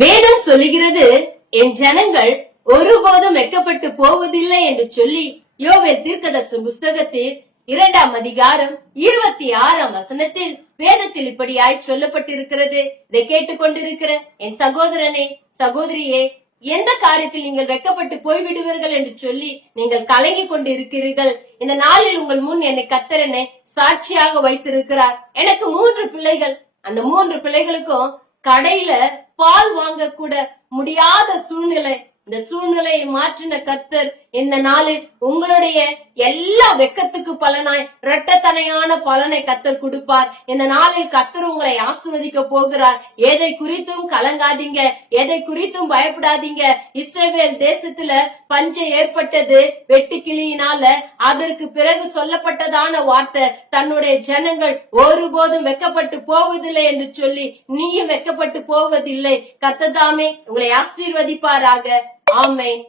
வேதம் சொல்லுகிறது, என் ஜனங்கள் ஒருபோதும் வெட்கப்பட்டு போவதில்லை என்று சொல்லி யோவேல் தீர்க்கதரிசி புஸ்தகத்தில் 2ஆம் அதிகாரம் 26ஆம் வசனத்தில் வேதத்தில் இப்படியாய் சொல்லப்பட்டிருக்கிறது. இதை கேட்டுக்கொண்டிருக்கிற என் சகோதரனே, சகோதரியே, எந்த காரியத்தில் நீங்கள் வெட்கப்பட்டு போய்விடுவீர்கள் என்று சொல்லி நீங்கள் கலங்கி கொண்டு இருக்கிறீர்கள்? இந்த நாளில் உங்கள் முன் என்னை கர்த்தர் என்னை சாட்சியாக வைத்திருக்கிறார். எனக்கு 3 பிள்ளைகள். அந்த 3 பிள்ளைகளுக்கும் கடையில பால் வாங்க கூட முடியாத சூழ்நிலை. இந்த சூழ்நிலையை மாற்றின கர்த்தர் இந்த நாளில் உங்களுடைய எல்லா வெட்கத்துக்கு பலனாய் இரட்டத்தனையான பலனை கர்த்தர் கொடுப்பார். இந்த நாளில் கர்த்தர் உங்களை ஆசீர்வதிக்க போகிறார். எதை குறித்தும் கலங்காதீங்க, எதை குறித்தும் பயப்படாதீங்க. இஸ்ரவேல் தேசத்துல பஞ்சம் ஏற்பட்டது வெட்டுக்கிளியினால. அதற்கு பிறகு சொல்லப்பட்டதான வார்த்தை, தன்னுடைய ஜனங்கள் ஒருபோதும் வெட்கப்பட்டு போவதில்லை என்று சொல்லி நீயும் வெட்கப்பட்டு போவதில்லை. கர்த்தர் தாமே உங்களை ஆசீர்வதிப்பாராக. ஆமென்.